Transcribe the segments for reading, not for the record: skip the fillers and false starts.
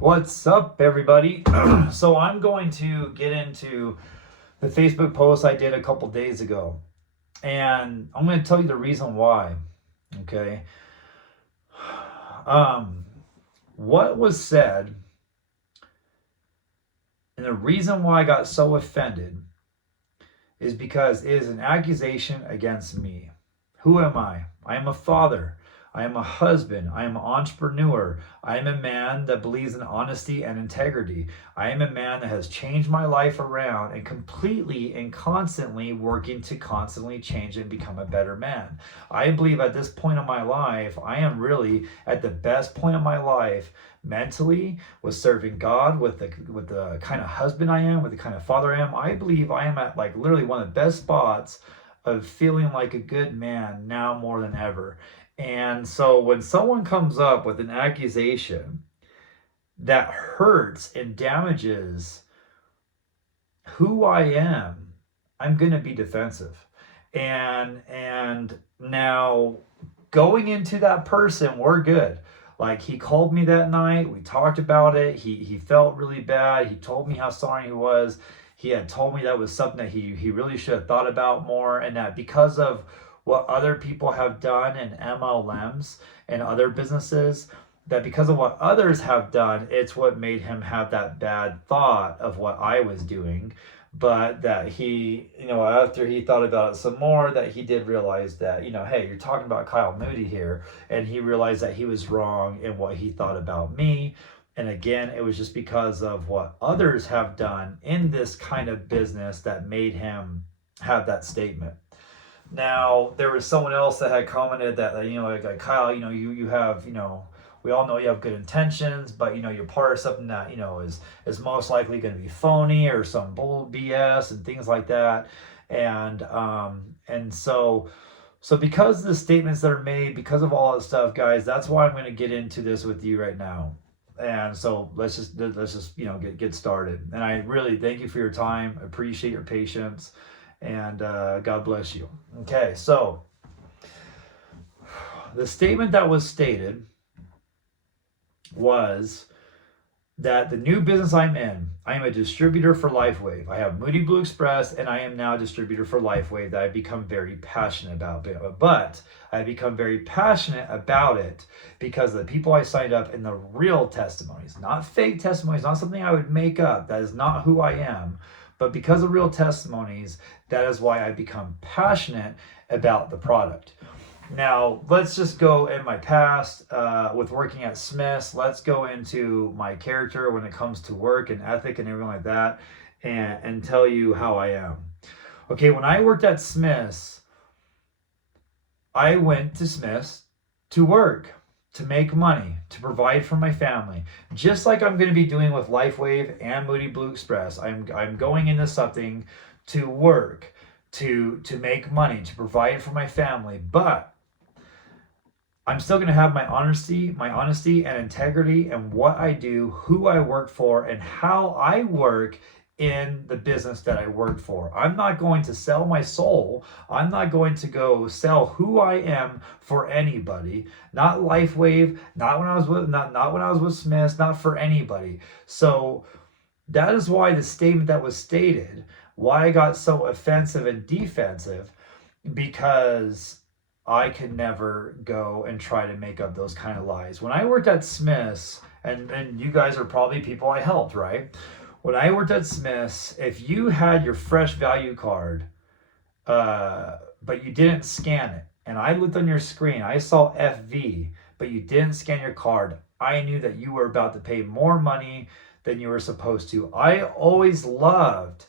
What's up, everybody? So I'm going to get into the Facebook post I did a couple days ago, and I'm going to tell you the reason why. Okay. Um, what was said, and the reason why I got so offended is because it is an accusation against me. Who am I? I am a father. I am a husband. I am an entrepreneur. I am a man that believes in honesty and integrity. I am a man that has changed my life around and completely and constantly working to constantly change and become a better man. I believe at this point in my life, I am really at the best point of my life mentally, with serving God, with the kind of husband I am, with the kind of father I am. I believe I am at like literally one of the best spots of feeling like a good man now more than ever. And so when someone comes up with an accusation that hurts and damages who I am, I'm going to be defensive. And now going into that person, we're good. Like, he called me that night, we talked about it. He felt really bad. He told me how sorry he was. He had told me that was something that he really should have thought about more, and that because of what other people have done in MLMs and other businesses, that because of what others have done, it's what made him have that bad thought of what I was doing. But that he, after he thought about it some more, that he did realize that, hey, you're talking about Kyle Moody here. And he realized that he was wrong in what he thought about me. And again, it was just because of what others have done in this kind of business that made him have that statement. Now, there was someone else that had commented that, like Kyle, you have, we all know you have good intentions, but you're part of something that is most likely going to be phony or some bull BS and things like that. And because of the statements that are made, because of all this stuff, guys, that's why I'm going to get into this with you right now. And so let's just get started. And I really thank you for your time. Appreciate your patience, and God bless you. Okay, so the statement that was stated was that the new business I'm in, I am a distributor for LifeWave. I have Moody Blue Express, and I am now a distributor for LifeWave that I've become very passionate about. But I've become very passionate about it because the people I signed up in the real testimonies, not fake testimonies, not something I would make up. That is not who I am. But because of real testimonies, that is why I become passionate about the product. Now, let's just go in my past with working at Smith's. Let's go into my character when it comes to work and ethic and everything like that, and tell you how I am. Okay, when I worked at Smith's, I went to Smith's to work, to make money, to provide for my family. Just like I'm going to be doing with LifeWave and Moody Blue Express. I'm going into something to work, to make money, to provide for my family. But I'm still going to have my honesty and integrity and what I do, who I work for, and how I work in the business that I work for. I'm not going to sell my soul. I'm not going to go sell who I am for anybody. Not LifeWave, not when I was with Smiths, not for anybody. So that is why the statement that was stated, why I got so offensive and defensive, because I could never go and try to make up those kind of lies. When I worked at Smith's, and you guys are probably people I helped, right? When I worked at Smith's, if you had your fresh value card, but you didn't scan it, and I looked on your screen, I saw FV, but you didn't scan your card, I knew that you were about to pay more money than you were supposed to. I always loved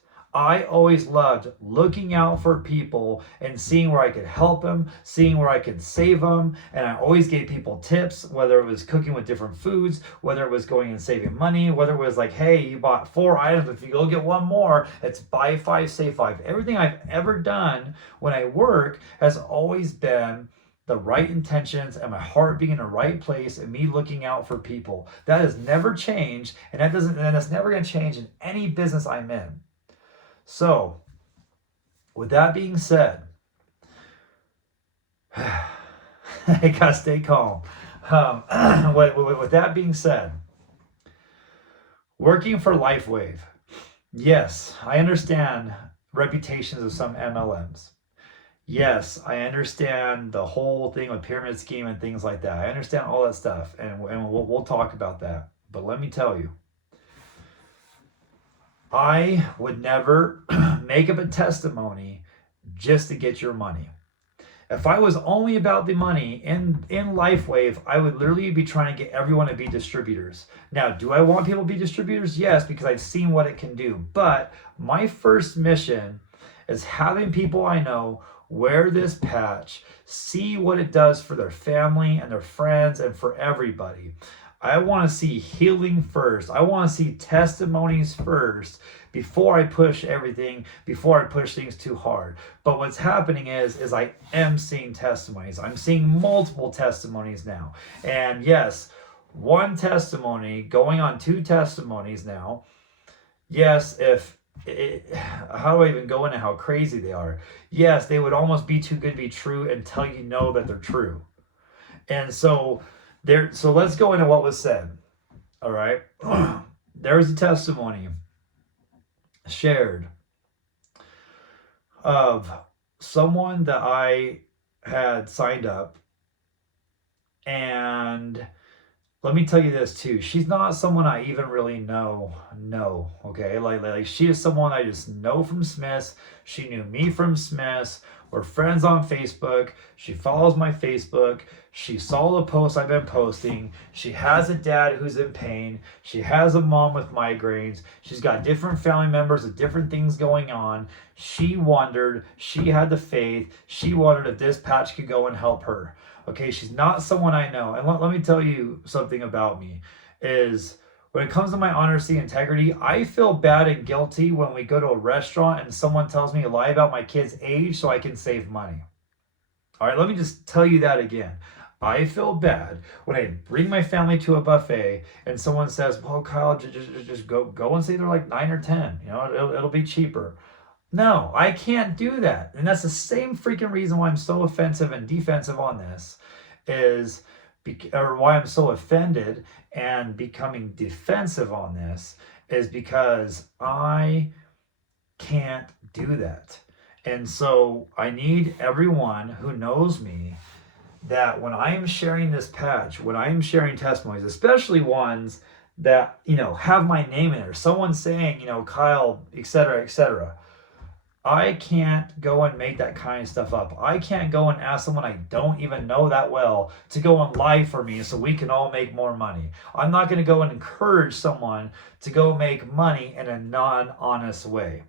looking out for people and seeing where I could help them, seeing where I could save them. And I always gave people tips, whether it was cooking with different foods, whether it was going and saving money, whether it was like, hey, you bought 4 items, if you go get one more, it's buy 5, save 5. Everything I've ever done when I work has always been the right intentions and my heart being in the right place and me looking out for people. That has never changed, and that's never going to change in any business I'm in. So, with that being said, I gotta stay calm. With that being said, Working for LifeWave. Yes, I understand reputations of some MLMs. Yes, I understand the whole thing with pyramid scheme and things like that. I understand all that stuff, and we'll talk about that. But let me tell you, I would never make up a testimony just to get your money. If I was only about the money in LifeWave, I would literally be trying to get everyone to be distributors. Now, do I want people to be distributors? Yes, because I've seen what it can do. But my first mission is having people I know wear this patch, see what it does for their family and their friends and for everybody. I want to see healing first. I want to see testimonies first before I push everything, before I push things too hard. But what's happening is I am seeing testimonies. I'm seeing multiple testimonies now. And yes, one testimony going on 2 testimonies now. Yes, how do I even go into how crazy they are? Yes, they would almost be too good to be true until you know that they're true. And so let's go into what was said. All right. There's a testimony shared of someone that I had signed up, and let me tell you this too. She's not someone I even really know. Okay, like she is someone I just know from Smith's. She knew me from Smith's. We're friends on Facebook. She follows my Facebook. She saw the posts I've been posting. She has a dad who's in pain. She has a mom with migraines. She's got different family members with different things going on. She wondered. She had the faith. She wondered if this patch could go and help her. Okay, she's not someone I know. And let me tell you something about me is when it comes to my honesty and integrity, I feel bad and guilty when we go to a restaurant and someone tells me to lie about my kid's age so I can save money. All right, let me just tell you that again. I feel bad when I bring my family to a buffet and someone says, well, Kyle, just go and say they're like 9 or 10. You know, it'll be cheaper. No, I can't do that. And that's the same freaking reason why I'm so offensive and defensive on this or why I'm so offended and becoming defensive on this is because I can't do that. And so I need everyone who knows me that when I am sharing this patch, when I am sharing testimonies, especially ones that, have my name in there, someone saying, Kyle, etc., I can't go and make that kind of stuff up. I can't go and ask someone I don't even know that well to go and lie for me so we can all make more money. I'm not going to go and encourage someone to go make money in a non-honest way.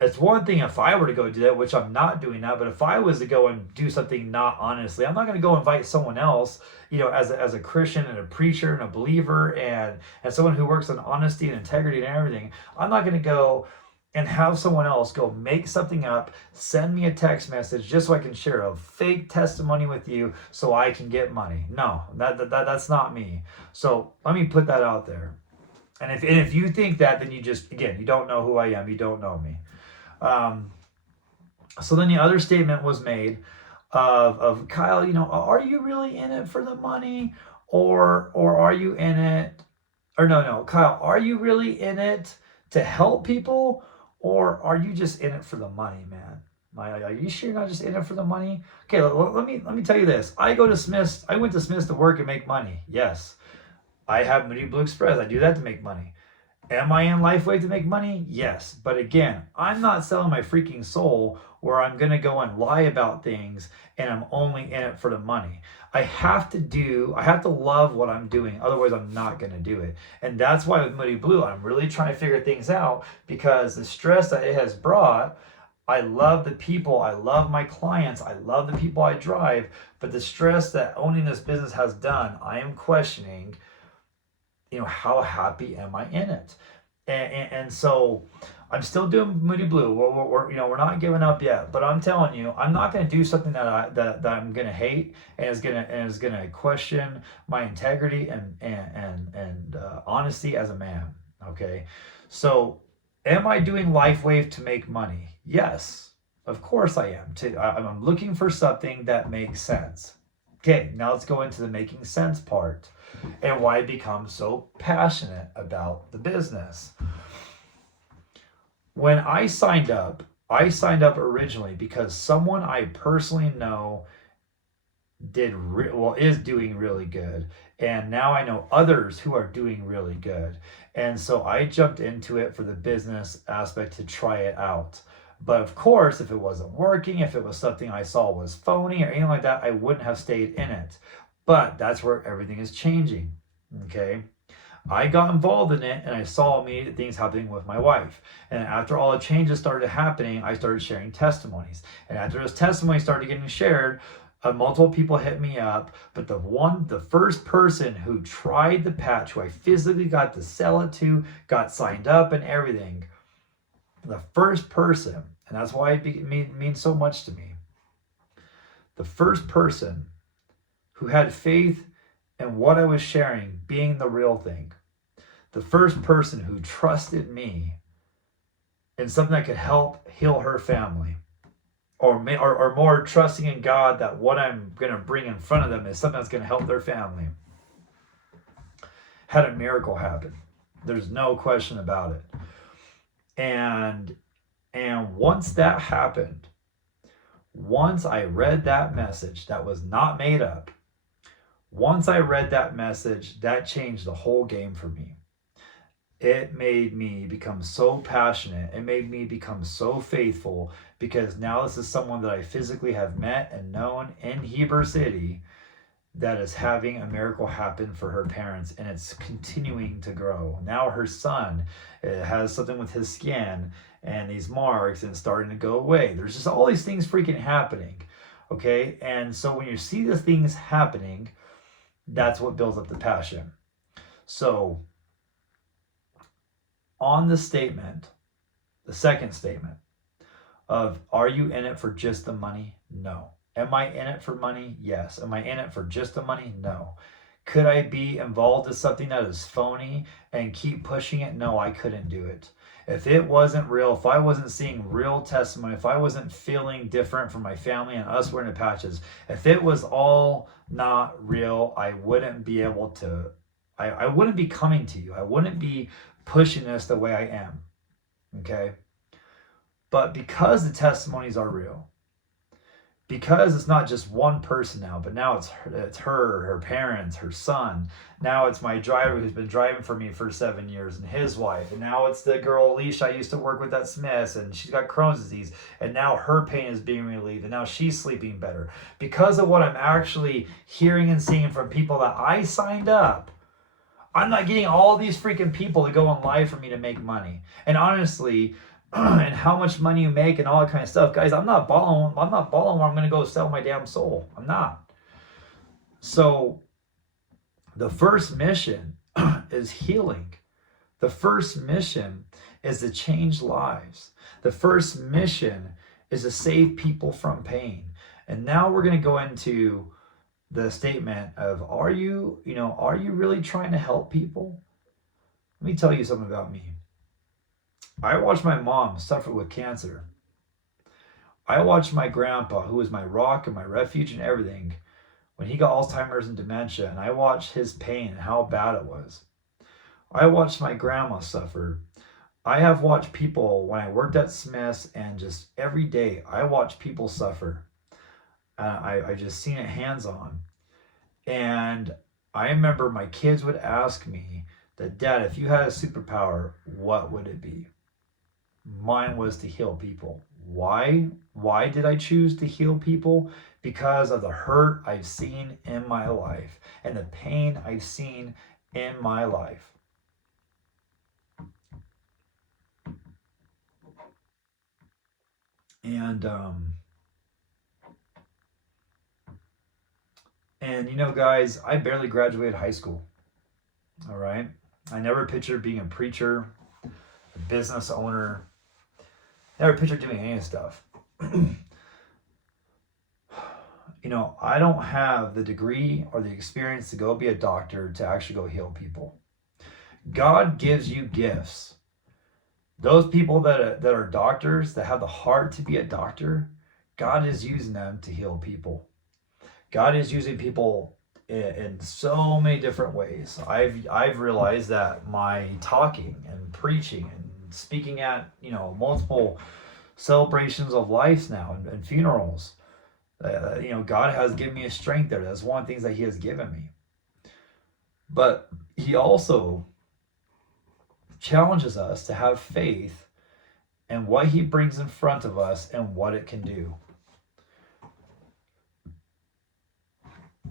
It's one thing if I were to go do that, which I'm not doing that, but if I was to go and do something not honestly, I'm not going to go invite someone else, as a Christian and a preacher and a believer and someone who works on honesty and integrity and everything. I'm not going to go and have someone else go make something up, send me a text message just so I can share a fake testimony with you so I can get money. No, that's not me. So let me put that out there. And if you think that, then you don't know who I am. You don't know me. So then the other statement was made of Kyle, are you really in it for the money or are you in it? Or no, Kyle, are you really in it to help people? Or are you just in it for the money, man? Are you sure you're not just in it for the money? Okay, let me tell you this. I went to Smith's to work and make money. Yes. I have Moody Blue Express. I do that to make money. Am I in LifeWave to make money? Yes. But again, I'm not selling my freaking soul where I'm going to go and lie about things and I'm only in it for the money. I have to love what I'm doing. Otherwise, I'm not going to do it. And that's why with Moody Blue, I'm really trying to figure things out because the stress that it has brought, I love the people. I love my clients. I love the people I drive. But the stress that owning this business has done, I am questioning, how happy am I in it? And so I'm still doing Moody Blue. We're not giving up yet. But I'm telling you, I'm not going to do something that I'm going to hate and is going to question my integrity and honesty as a man. Okay, so am I doing LifeWave to make money? Yes, of course I am. I'm looking for something that makes sense. Okay, now let's go into the making sense part. and why I become so passionate about the business. When I signed up originally because someone I personally know is doing really good, and now I know others who are doing really good, and so I jumped into it for the business aspect to try it out. But of course, if it wasn't working, if it was something I saw was phony or anything like that, I wouldn't have stayed in it. But that's where everything is changing. Okay, I got involved in it and I saw immediate things happening with my wife. And after all the changes started happening, I started sharing testimonies. And after those testimonies started getting shared, multiple people hit me up. But the first person who tried the patch, who I physically got to sell it to, got signed up and everything, the first person, and that's why it means so much to me, the first person who had faith in what I was sharing being the real thing, the first person who trusted me in something that could help heal her family, or more trusting in God that what I'm going to bring in front of them is something that's going to help their family, had a miracle happen. There's no question about it. And once that happened, once I read that message that was not made up, once I read that message, that changed the whole game for me. It made me become so passionate. It made me become so faithful, because now this is someone that I physically have met and known in Heber City that is having a miracle happen for her parents, and it's continuing to grow. Now her son has something with his skin and these marks, and it's starting to go away. There's just all these things freaking happening. Okay, and so when you see the things happening, that's what builds up the passion. So on the statement, the second statement of, are you in it for just the money? No. Am I in it for money? Yes. Am I in it for just the money? No. Could I be involved in something that is phony and keep pushing it? No, I couldn't do it. If it wasn't real, if I wasn't seeing real testimony, if I wasn't feeling different from my family and us wearing the patches, if it was all not real, I wouldn't be able to, I wouldn't be coming to you. I wouldn't be pushing this the way I am. Okay? But because the testimonies are real, because it's not just one person now, but now it's her parents, her son. Now it's my driver who's been driving for me for 7 years, and his wife. And now it's the girl, Alicia, I used to work with at Smith's, and she's got Crohn's disease. And now her pain is being relieved, and now she's sleeping better. Because of what I'm actually hearing and seeing from people that I signed up, I'm not getting all these freaking people to go on live for me to make money. And honestly, and how much money you make and all that kind of stuff, guys, I'm not balling where I'm going to go sell my damn soul. I'm not. So the first mission is healing. The first mission is to change lives. The first mission is to save people from pain. And now we're going to go into the statement of, are you really trying to help people? Let me tell you something about me. I watched my mom suffer with cancer. I watched my grandpa, who was my rock and my refuge and everything, when he got Alzheimer's and dementia, and I watched his pain and how bad it was. I watched my grandma suffer. I have watched people, when I worked at Smith's, and just every day, I watched people suffer. I just seen it hands-on. And I remember my kids would ask me that, Dad, if you had a superpower, what would it be? Mine was to heal people. Why? Why did I choose to heal people? Because of the hurt I've seen in my life and the pain I've seen in my life. And you know, guys, I barely graduated high school. All right. I never pictured being a preacher, a business owner. Never pictured doing any stuff. I don't have the degree or the experience to go be a doctor to actually go heal people. God gives you gifts. Those people that are doctors, that have the heart to be a doctor, God is using them to heal people. God is using people in so many different ways. I've realized that my talking and preaching and speaking at multiple celebrations of life now and funerals, God has given me a strength there. That's one of the things that He has given me. But He also challenges us to have faith in what He brings in front of us and what it can do.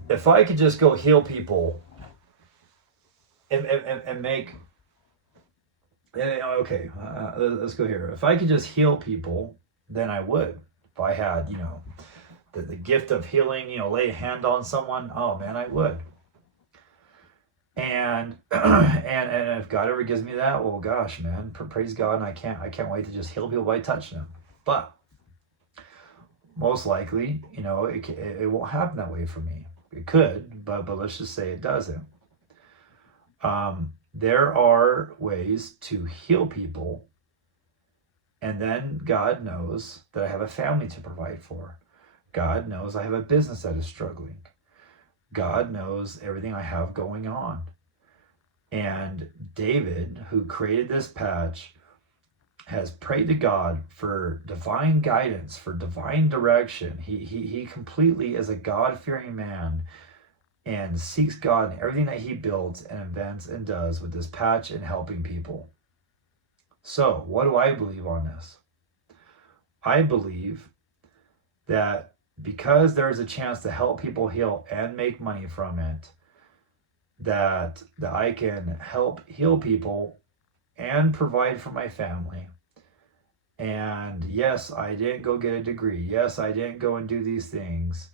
If I could just go heal people and make, okay, let's go here. If I could just heal people, then I would. If I had, the gift of healing, lay a hand on someone, oh man, I would. And and if God ever gives me that, well, gosh, man, praise God, and I can't wait to just heal people by touching them. But most likely, it won't happen that way for me. It could, but let's just say it doesn't. There are ways to heal people, and then God knows that I have a family to provide for. God knows I have a business that is struggling. God knows everything I have going on. And David, who created this patch, has prayed to God for divine guidance, for divine direction. He completely is a God-fearing man and seeks God in everything that he builds and invents and does with this patch and helping people. So, what do I believe on this? I believe that because there's a chance to help people heal and make money from it, that I can help heal people and provide for my family. And yes, I didn't go get a degree. Yes, I didn't go and do these things.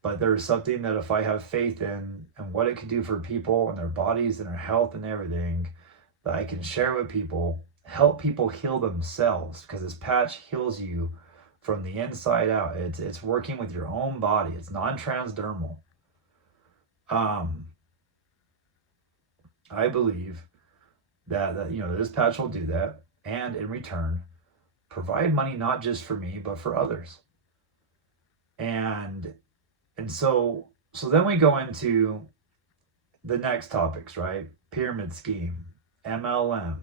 But there's something that if I have faith in and what it can do for people and their bodies and their health and everything, that I can share with people, help people heal themselves, because this patch heals you from the inside out. It's working with your own body. It's non-transdermal. I believe that this patch will do that, and in return, provide money not just for me but for others. And so then we go into the next topics, right? Pyramid scheme, MLM,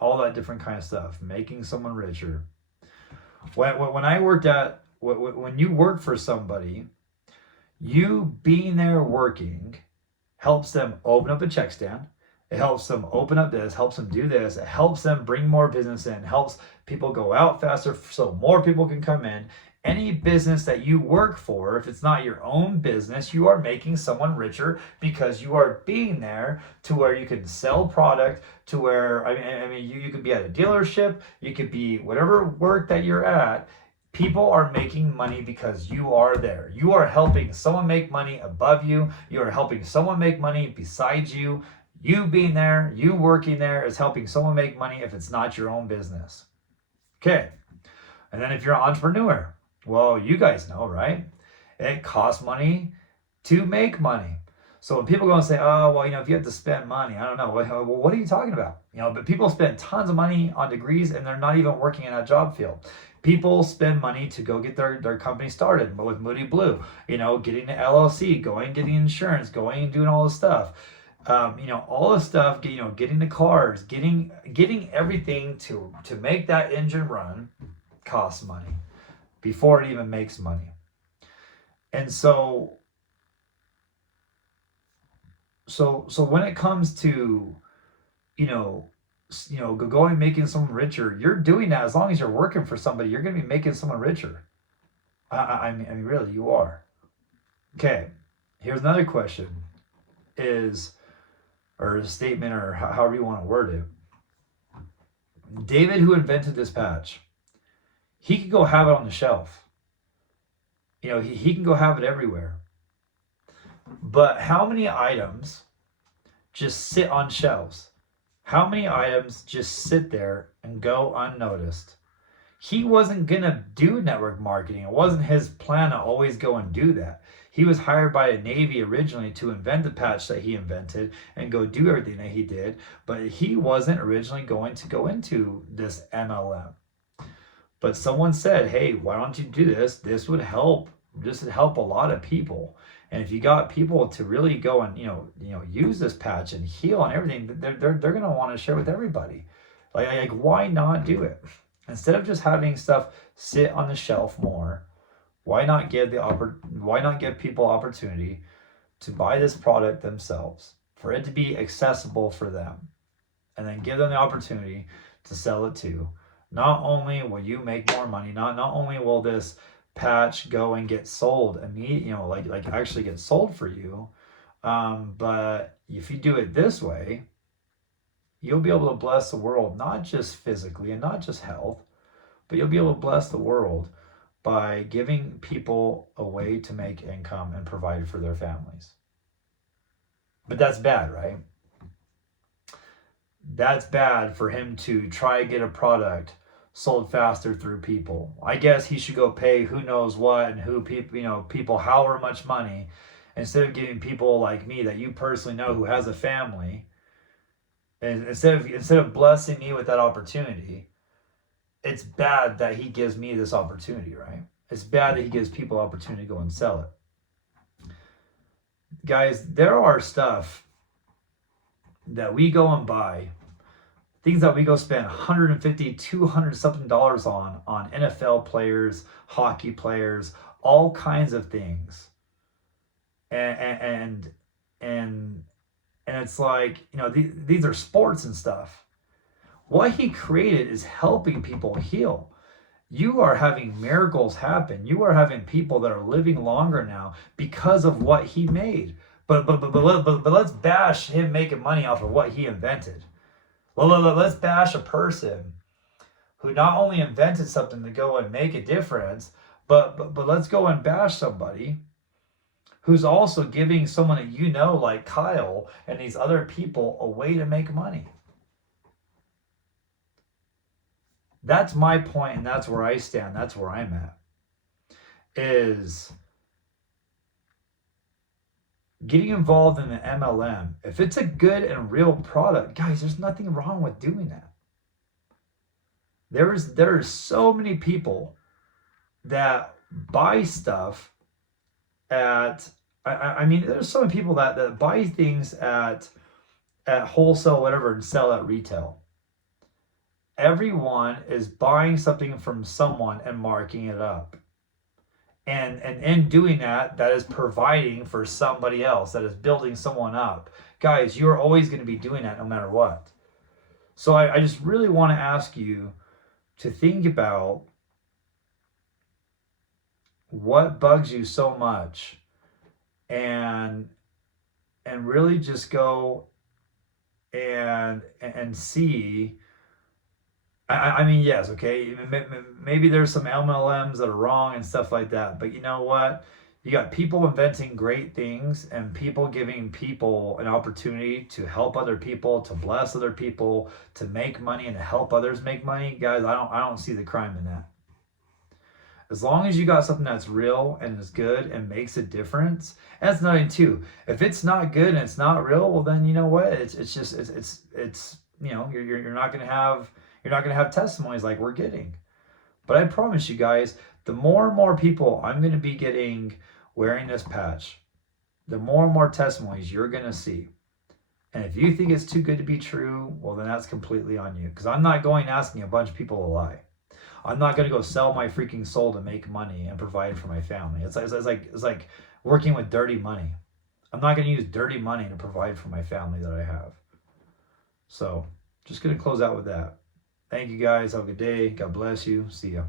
all that different kind of stuff, making someone richer. When I worked when you work for somebody, you being there working helps them open up a check stand. It helps them open up this, helps them do this. It helps them bring more business in, helps people go out faster so more people can come in. Any business that you work for, if it's not your own business, you are making someone richer because you are being there to where you can sell product, to where, I mean, you could be at a dealership, you could be whatever work that you're at. People are making money because you are there. You are helping someone make money above you. You are helping someone make money besides you. You being there, you working there is helping someone make money if it's not your own business. Okay. And then if you're an entrepreneur, well, you guys know, right? It costs money to make money. So when people go and say, oh, well, if you have to spend money, I don't know. Well, what are you talking about? But people spend tons of money on degrees and they're not even working in that job field. People spend money to go get their company started, but with Moody Blue, getting the LLC, getting insurance, going and doing all this stuff. All this stuff, getting the cars, getting everything to make that engine run costs money before it even makes money. And so when it comes to, going making someone richer, you're doing that as long as you're working for somebody, you're going to be making someone richer. I mean, really, you are. Okay, here's another question or a statement, or however you want to word it. David, who invented this patch, he could go have it on the shelf. He can go have it everywhere. But how many items just sit on shelves? How many items just sit there and go unnoticed? He wasn't going to do network marketing. It wasn't his plan to always go and do that. He was hired by the Navy originally to invent the patch that he invented and go do everything that he did. But he wasn't originally going to go into this MLM. But someone said, hey, why don't you do this? This would help. This would help a lot of people. And if you got people to really go and use this patch and heal and everything, they're gonna want to share with everybody. Like why not do it? Instead of just having stuff sit on the shelf more, why not give people opportunity to buy this product themselves, for it to be accessible for them, and then give them the opportunity to sell it too. Not only will you make more money, not only will this patch go and get sold immediately, like actually get sold for you, but if you do it this way, you'll be able to bless the world, not just physically and not just health, but you'll be able to bless the world by giving people a way to make income and provide for their families. But that's bad, right? That's bad for him to try to get a product sold faster through people. I guess he should go pay who knows what and who people however much money, instead of giving people like me that you personally know who has a family, and instead of blessing me with that opportunity. It's bad that he gives me this opportunity, right? It's bad that he gives people opportunity to go and sell it. Guys, there are stuff that we go and buy, things that we go spend 150, 200 something dollars on NFL players, hockey players, all kinds of things. And it's like, these are sports and stuff. What he created is helping people heal. You are having miracles happen. You are having people that are living longer now because of what he made. But let's bash him making money off of what he invented. Let's bash a person who not only invented something to go and make a difference, but let's go and bash somebody who's also giving someone that like Kyle and these other people a way to make money. That's my point, and that's where I stand. That's where I'm at. Is getting involved in an MLM. If it's a good and real product, guys, there's nothing wrong with doing that. There are so many people that buy stuff at. There's so many people that buy things at wholesale, whatever, and sell at retail. Everyone is buying something from someone and marking it up. And in doing that is providing for somebody else, that is building someone up. Guys, you're always going to be doing that no matter what. So I just really want to ask you to think about what bugs you so much, and really just go and see. Yes, okay, maybe there's some MLMs that are wrong and stuff like that, but you know what? You got people inventing great things and people giving people an opportunity to help other people, to bless other people, to make money and to help others make money. Guys, I don't see the crime in that. As long as you got something that's real and is good and makes a difference, and it's nothing too. If it's not good and it's not real, well then you know what? You're not going to have testimonies like we're getting. But I promise you guys, the more and more people I'm going to be getting wearing this patch, the more and more testimonies you're going to see. And if you think it's too good to be true, well, then that's completely on you. Because I'm not going asking a bunch of people to lie. I'm not going to go sell my freaking soul to make money and provide for my family. It's like working with dirty money. I'm not going to use dirty money to provide for my family that I have. So, just going to close out with that. Thank you guys. Have a good day. God bless you. See ya.